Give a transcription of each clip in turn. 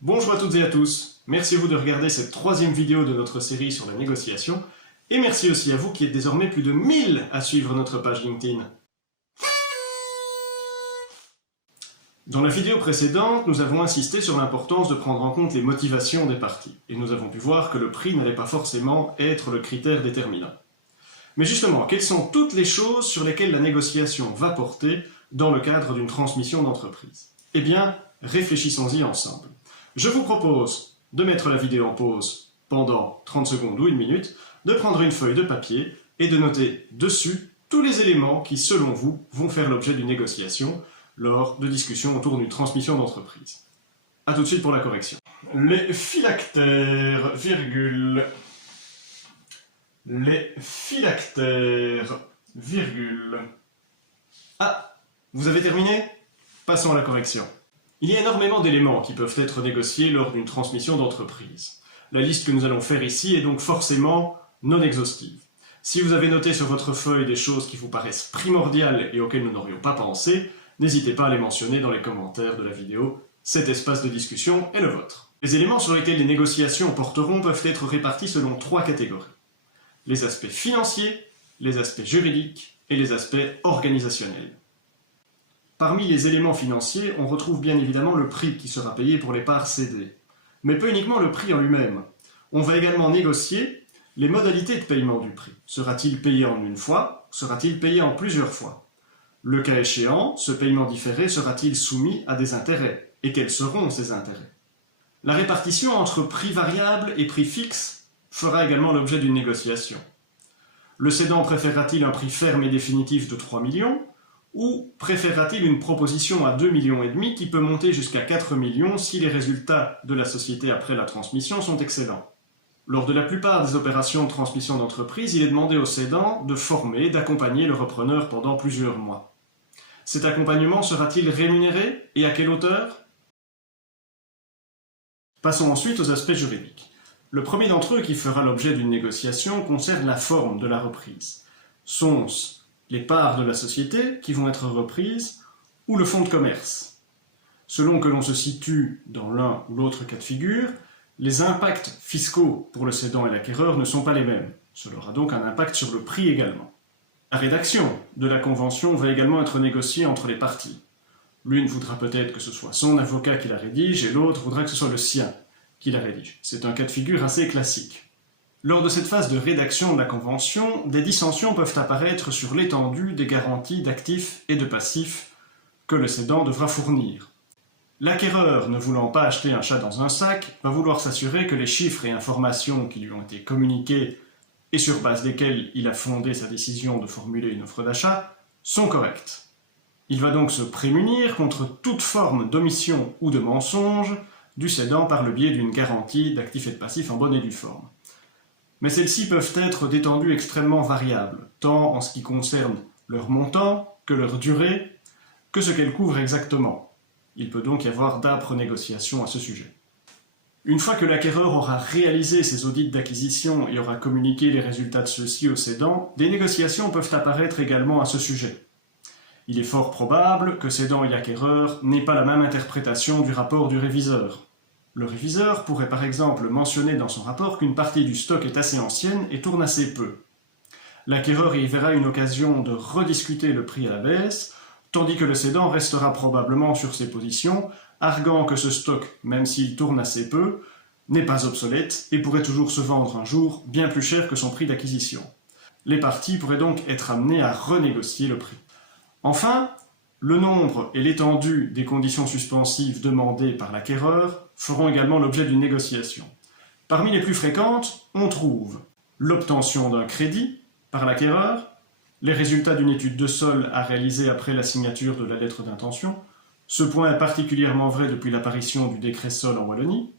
Bonjour à toutes et à tous, merci à vous de regarder cette troisième vidéo de notre série sur la négociation, et merci aussi à vous qui êtes désormais plus de 1000 à suivre notre page LinkedIn. Dans la vidéo précédente, nous avons insisté sur l'importance de prendre en compte les motivations des parties, et nous avons pu voir que le prix n'allait pas forcément être le critère déterminant. Mais justement, quelles sont toutes les choses sur lesquelles la négociation va porter dans le cadre d'une transmission d'entreprise? Eh bien, réfléchissons-y ensemble. Je vous propose de mettre la vidéo en pause pendant 30 secondes ou 1 minute, de prendre une feuille de papier et de noter dessus tous les éléments qui, selon vous, vont faire l'objet d'une négociation lors de discussions autour d'une transmission d'entreprise. A tout de suite pour la correction. Les phylactères, virgule. Les phylactères, virgule. Ah, vous avez terminé? Passons à la correction. Il y a énormément d'éléments qui peuvent être négociés lors d'une transmission d'entreprise. La liste que nous allons faire ici est donc forcément non exhaustive. Si vous avez noté sur votre feuille des choses qui vous paraissent primordiales et auxquelles nous n'aurions pas pensé, n'hésitez pas à les mentionner dans les commentaires de la vidéo. Cet espace de discussion est le vôtre. Les éléments sur lesquels les négociations porteront peuvent être répartis selon 3 catégories. Les aspects financiers, les aspects juridiques et les aspects organisationnels. Parmi les éléments financiers, on retrouve bien évidemment le prix qui sera payé pour les parts cédées. Mais pas uniquement le prix en lui-même. On va également négocier les modalités de paiement du prix. Sera-t-il payé en une fois? Sera-t-il payé en plusieurs fois? Le cas échéant, ce paiement différé sera-t-il soumis à des intérêts? Et quels seront ces intérêts? La répartition entre prix variable et prix fixe fera également l'objet d'une négociation. Le cédant préférera-t-il un prix ferme et définitif de 3 millions? Ou préférera-t-il une proposition à 2,5 millions qui peut monter jusqu'à 4 millions si les résultats de la société après la transmission sont excellents? Lors de la plupart des opérations de transmission d'entreprise, il est demandé au cédant de former, d'accompagner le repreneur pendant plusieurs mois. Cet accompagnement sera-t-il rémunéré et à quelle hauteur? Passons ensuite aux aspects juridiques. Le premier d'entre eux qui fera l'objet d'une négociation concerne la forme de la reprise. Sont-ce les parts de la société qui vont être reprises ou le fonds de commerce? Selon que l'on se situe dans l'un ou l'autre cas de figure, les impacts fiscaux pour le cédant et l'acquéreur ne sont pas les mêmes. Cela aura donc un impact sur le prix également. La rédaction de la convention va également être négociée entre les parties. L'une voudra peut-être que ce soit son avocat qui la rédige et l'autre voudra que ce soit le sien qui la rédige. C'est un cas de figure assez classique. Lors de cette phase de rédaction de la convention, des dissensions peuvent apparaître sur l'étendue des garanties d'actifs et de passifs que le cédant devra fournir. L'acquéreur, ne voulant pas acheter un chat dans un sac, va vouloir s'assurer que les chiffres et informations qui lui ont été communiqués et sur base desquels il a fondé sa décision de formuler une offre d'achat sont corrects. Il va donc se prémunir contre toute forme d'omission ou de mensonge du cédant par le biais d'une garantie d'actifs et de passifs en bonne et due forme. Mais celles-ci peuvent être d'étendue extrêmement variable, tant en ce qui concerne leur montant, que leur durée, que ce qu'elles couvrent exactement. Il peut donc y avoir d'âpres négociations à ce sujet. Une fois que l'acquéreur aura réalisé ses audits d'acquisition et aura communiqué les résultats de ceux-ci au cédant, des négociations peuvent apparaître également à ce sujet. Il est fort probable que cédant et acquéreur n'aient pas la même interprétation du rapport du réviseur. Le réviseur pourrait par exemple mentionner dans son rapport qu'une partie du stock est assez ancienne et tourne assez peu. L'acquéreur y verra une occasion de rediscuter le prix à la baisse, tandis que le cédant restera probablement sur ses positions, arguant que ce stock, même s'il tourne assez peu, n'est pas obsolète et pourrait toujours se vendre un jour bien plus cher que son prix d'acquisition. Les parties pourraient donc être amenées à renégocier le prix. Enfin, le nombre et l'étendue des conditions suspensives demandées par l'acquéreur feront également l'objet d'une négociation. Parmi les plus fréquentes, on trouve l'obtention d'un crédit par l'acquéreur, les résultats d'une étude de sol à réaliser après la signature de la lettre d'intention. Ce point est particulièrement vrai depuis l'apparition du décret sol en Wallonie.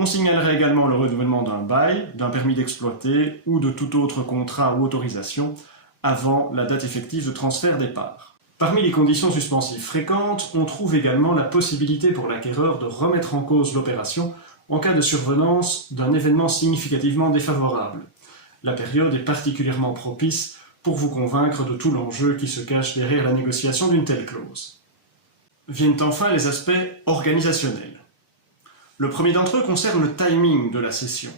On signalerait également le renouvellement d'un bail, d'un permis d'exploiter ou de tout autre contrat ou autorisation avant la date effective de transfert des parts. Parmi les conditions suspensives fréquentes, on trouve également la possibilité pour l'acquéreur de remettre en cause l'opération en cas de survenance d'un événement significativement défavorable. La période est particulièrement propice pour vous convaincre de tout l'enjeu qui se cache derrière la négociation d'une telle clause. Viennent enfin les aspects organisationnels. Le premier d'entre eux concerne le timing de la cession.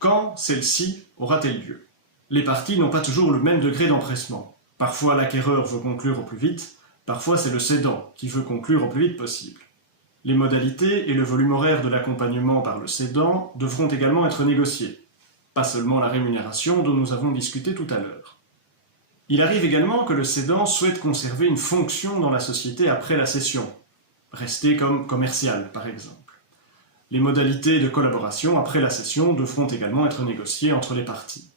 Quand celle-ci aura-t-elle lieu? Les parties n'ont pas toujours le même degré d'empressement. Parfois l'acquéreur veut conclure au plus vite, parfois c'est le cédant qui veut conclure au plus vite possible. Les modalités et le volume horaire de l'accompagnement par le cédant devront également être négociés, pas seulement la rémunération dont nous avons discuté tout à l'heure. Il arrive également que le cédant souhaite conserver une fonction dans la société après la cession, rester comme commercial par exemple. Les modalités de collaboration après la cession devront également être négociées entre les parties.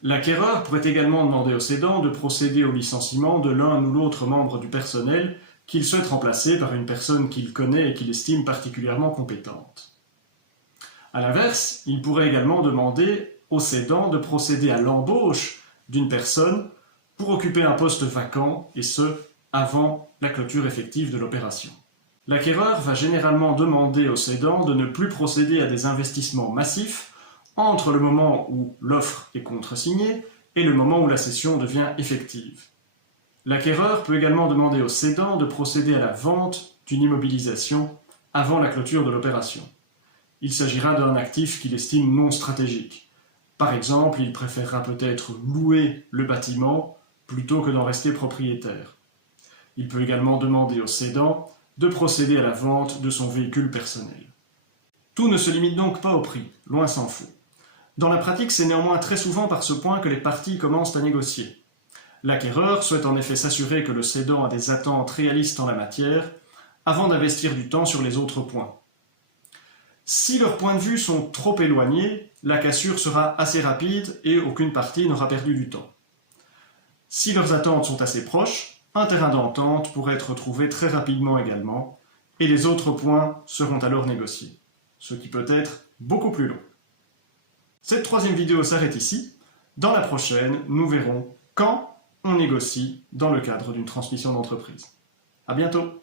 L'acquéreur pourrait également demander au cédant de procéder au licenciement de l'un ou l'autre membre du personnel qu'il souhaite remplacer par une personne qu'il connaît et qu'il estime particulièrement compétente. A l'inverse, il pourrait également demander au cédant de procéder à l'embauche d'une personne pour occuper un poste vacant, et ce, avant la clôture effective de l'opération. L'acquéreur va généralement demander au cédant de ne plus procéder à des investissements massifs entre le moment où l'offre est contresignée et le moment où la cession devient effective. L'acquéreur peut également demander au cédant de procéder à la vente d'une immobilisation avant la clôture de l'opération. Il s'agira d'un actif qu'il estime non stratégique. Par exemple, il préférera peut-être louer le bâtiment plutôt que d'en rester propriétaire. Il peut également demander au cédant de procéder à la vente de son véhicule personnel. Tout ne se limite donc pas au prix, loin s'en faut. Dans la pratique, c'est néanmoins très souvent par ce point que les parties commencent à négocier. L'acquéreur souhaite en effet s'assurer que le cédant a des attentes réalistes en la matière avant d'investir du temps sur les autres points. Si leurs points de vue sont trop éloignés, la cassure sera assez rapide et aucune partie n'aura perdu du temps. Si leurs attentes sont assez proches, un terrain d'entente pourrait être trouvé très rapidement également, et les autres points seront alors négociés, ce qui peut être beaucoup plus long. Cette troisième vidéo s'arrête ici. Dans la prochaine, nous verrons quand on négocie dans le cadre d'une transmission d'entreprise. À bientôt!